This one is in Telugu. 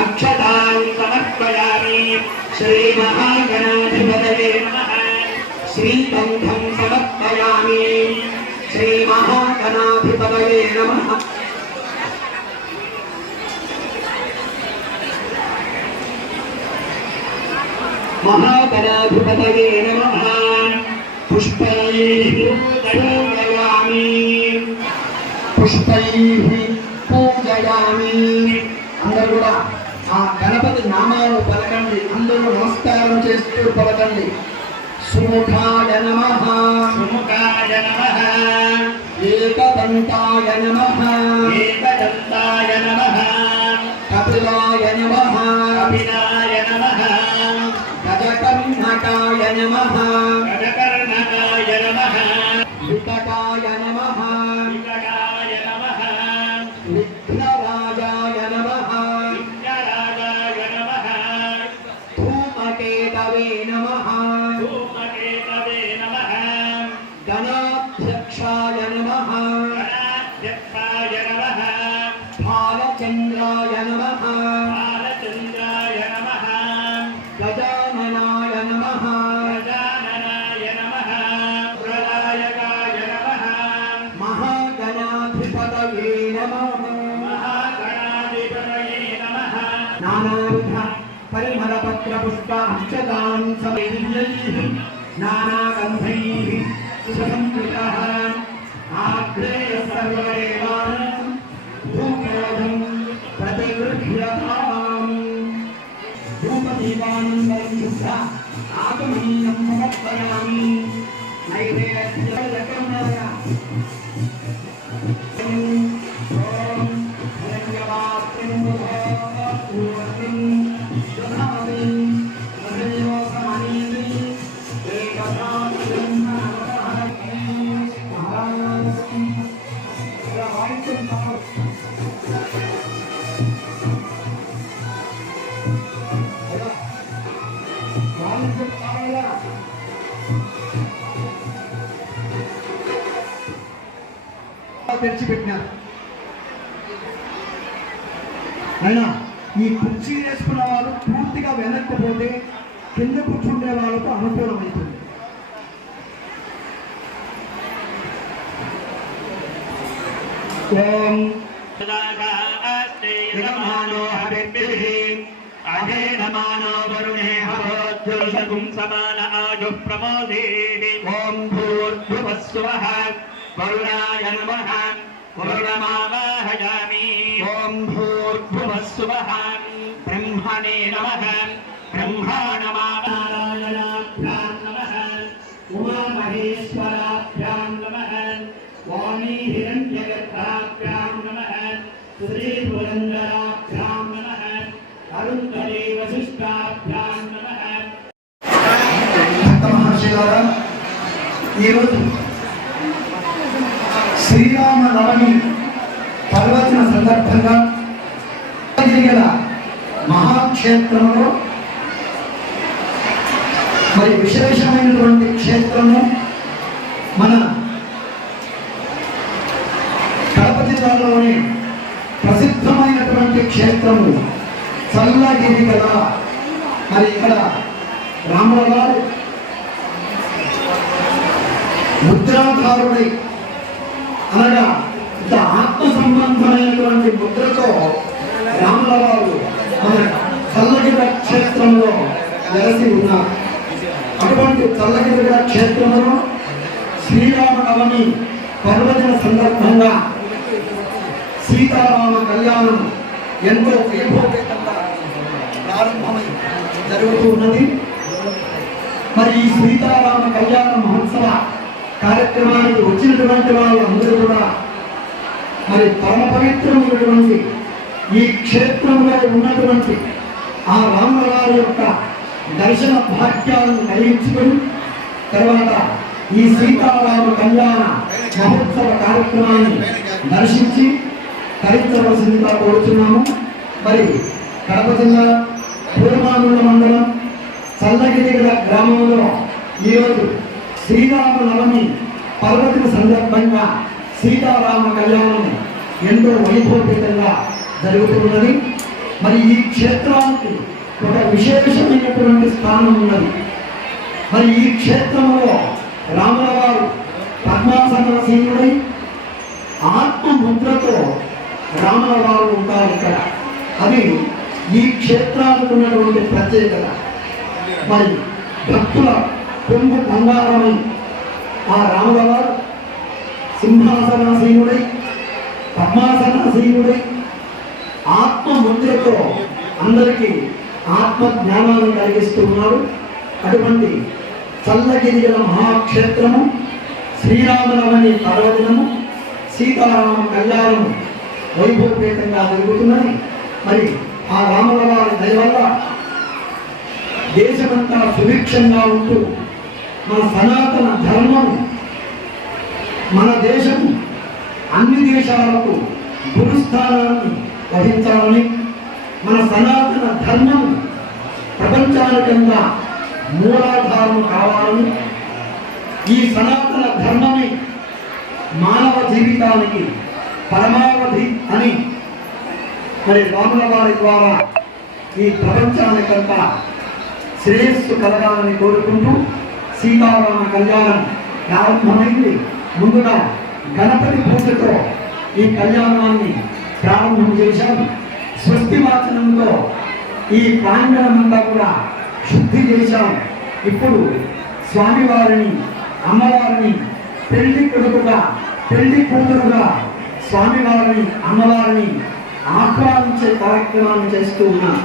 अक्षतां समर्पयामि। श्री महागणाधिपतये नमः। श्रीगन्धं समर्पयामि। श्री महागणाधिपतये नमः। महागणाधिपतये नमः। पुष्पैः पूजयामि। पुष्पैः पूजयामि। అందరూ కూడా ఆ గణపతి నామాలు పలకండి. అందరూ నమస్కారం చేస్తూ పలకండి. సుముఖాయ నమః. సుముఖాయ నమః. ఏకదంతాయ నమః. ఏకదంతాయ నమః. కపిలాయ నమః. కపిలాయ నమః. గజకర్ణకాయ నమః. గజకర్ణకాయ నమః. వికటాయ నమః. వికటాయ నమః. విఘ్నరాజాయ నమః. విఘ్నరాజాయ నమః. ధూమకేతవే నమః. ధూమకేతవే నమః. గణాధ్యక్షాయ నమః. గణాధ్యక్షాయ నమః. బాలచంద్రాయ నమః. బాలచంద్రాయ నమః. గజాననాయ నమః. గజాననాయ నమః. ప్రళయకాయ నమః. మహాగణాధిపతయే నమః. మహాగణాధిపతయే నమః. నానావిధ పరిమళపత్ర పుష్ప అక్షతాం సమేత్యైః నానాగంధైః సుసంస్కృతః ఆగ్రే సర్వదేవానాం ధూపరోధం ప్రతిగృహ్యతాం. ధూపదీపానం పరిశుద్ధ ఆగమనీయం సమర్పయామి. నైవేద్యకర్ణాయ ఓం ధన్యవాత్రిం పూర్ణం దధామి మహేయోసమనీతి ఏకదాత్రం నమః. మహారాజం వాయిద్యం తెరిచిపెట్టినారు. అయినా ఈ కుర్చీ వేసుకున్న వాళ్ళు పూర్తిగా వెనక్కిపోతే కింద కూర్చుండే వాళ్ళకు అనుకూలమవుతుంది. ఓం అజేనమానో వరుణే హవోజ్జుషగుం సమాన ఆజుః ప్రమోదేః. ఓం భూర్భువస్సువః వరుణాయ నమః. వరుణమావాహయామి. ఓం భూర్భువస్సువః బ్రహ్మణే నమః. బ్రహ్మాణమానారాయణాభ్యాం నమః. ఉమామహేశ్వరాభ్యాం నమః. వాణీ హిరణ్యగర్భాభ్యాం నమః. శ్రీపురందరాభ్యాం నమః. అరుంధరీ వశిష్టాభ్యాం నమః. మహర్షిలారా, ఈరోజు శ్రీరామ నవమి పర్వదిన సందర్భంగా గల మహాక్షేత్రంలో మరి విశేషమైనటువంటి క్షేత్రము మన కడప జిల్లాలోని ప్రసిద్ధమైనటువంటి క్షేత్రము చల్లగిరి కదా. మరి ఇక్కడ రాముల వారు ముద్రాధారుడై అనగా ఇంత ఆత్మ సంబంధమైనటువంటి ముద్రతో రాముల వారు మన చల్లగిరి క్షేత్రంలో వెలసి ఉన్నారు. అటువంటి చల్లగిరి క్షేత్రంలో శ్రీరామ నవమి పర్వదిన సందర్భంగా సీతారామ కళ్యాణం ఎంతో వైభవపేతంగా ప్రారంభమై జరుగుతూ ఉన్నది. మరి ఈ సీతారామ కళ్యాణ మహోత్సవ కార్యక్రమానికి వచ్చినటువంటి వాళ్ళందరూ కూడా మరి పరమ పవిత్రమైనటువంటి ఈ క్షేత్రంలో ఉన్నటువంటి ఆ రాముల వారి యొక్క దర్శన భాగ్యాలను కలిగించుకొని తర్వాత ఈ సీతారామ కళ్యాణ మహోత్సవ కార్యక్రమాన్ని దర్శించి తరించవలసిందిగా కోరుతున్నాము. మరి కడప జిల్లా పూర్వానుల మండలం చల్లగిరి గ్రామంలో ఈరోజు శ్రీరామ నవమి పర్వదిన సందర్భంగా సీతారామ కళ్యాణం ఎంతో వైభవపేతంగా జరుగుతున్నది. మరి ఈ క్షేత్రానికి ఒక విశేషమైనటువంటి స్థానం ఉన్నది. మరి ఈ క్షేత్రంలో రాముల వారు పద్మాసనాసీనుడై ఆత్మముద్రతో రాముల వారు ఉంటారు ఇక్కడ. అది ఈ క్షేత్రానికి ఉన్నటువంటి ప్రత్యేకత. మరి భక్తుల కొంగు బంగారమై ఆ రాముల వారు సింహాసనాసీనుడై పద్మాసనాసీనుడై ఆత్మముద్రతో అందరికీ ఆత్మ జ్ఞానాన్ని కలిగిస్తున్నాడు. అటువంటి చల్లగిరి మహాక్షేత్రము, శ్రీరామనవమి పర్వదినము, సీతారామ కళ్యాణము వైభవపేతంగా జరుగుతున్నది. మరి ఆ రాముల వారి దయ వల్ల దేశమంతా సుభిక్షంగా ఉంటూ మన సనాతన ధర్మం, మన దేశం అన్ని దేశాలకు గురుస్థానాన్ని వహించాలని, మన సనాతన ధర్మం ప్రపంచానికంగా మూలాధారం కావాలని, ఈ సనాతన ధర్మమే మానవ జీవితానికి పరమావధి అని మరి రాముల వారి ద్వారా ఈ ప్రపంచానికంతా శ్రేయస్సు కలగాలని కోరుకుంటూ సీతారామ కళ్యాణం ప్రారంభమైంది. ముందుగా గణపతి పూజతో ఈ కళ్యాణాన్ని ప్రారంభం చేశాము. స్వస్తి వాచనంతో ఈ ప్రాంగణమంతా కూడా శుద్ధి చేశాము. ఇప్పుడు స్వామివారిని, అమ్మవారిని పెళ్లి కొడుకుగా, పెళ్లి కూతురుగా స్వామివారిని, అమ్మవారిని ఆహ్వానించే కార్యక్రమాన్ని చేస్తూ ఉన్నాం.